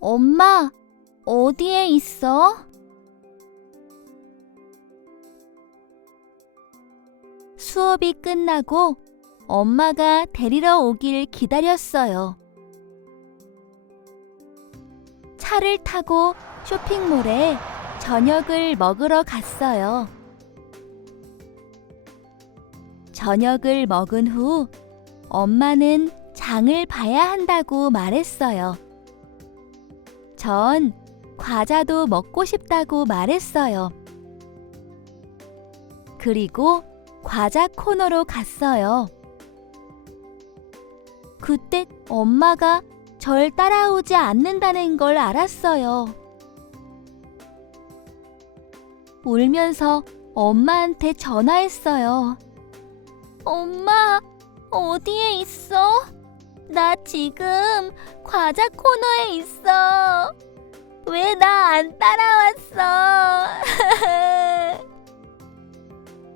엄마, 어디에 있어? 수업이 끝나고 엄마가 데리러 오길 기다렸어요. 차를 타고 쇼핑몰에 저녁을 먹으러 갔어요. 저녁을 먹은 후 엄마는 장을 봐야 한다고 말했어요. 전 과자도 먹고 싶다고 말했어요. 그리고 과자 코너로 갔어요. 그때 엄마가 절 따라오지 않는다는 걸 알았어요. 울면서 엄마한테 전화했어요. 엄마, 어디에 있어? 나 지금 과자 코너에 있어. 왜 나 안 따라왔어?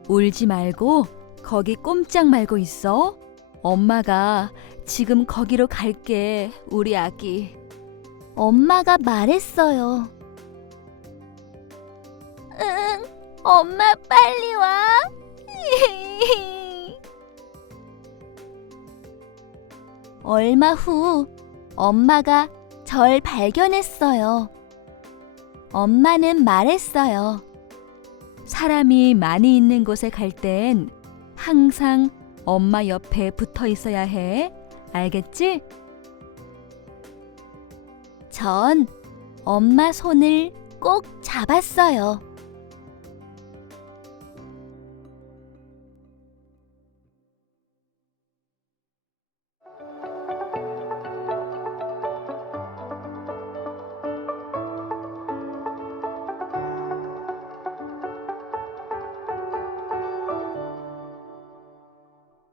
울지 말고 거기 꼼짝 말고 있어. 엄마가 지금 거기로 갈게, 우리 아기. 엄마가 말했어요. 응, 엄마 빨리 와. 얼마 후 엄마가 절 발견했어요. 엄마는 말했어요. 사람이 많이 있는 곳에 갈 땐 항상 엄마 옆에 붙어 있어야 해. 알겠지? 전 엄마 손을 꼭 잡았어요.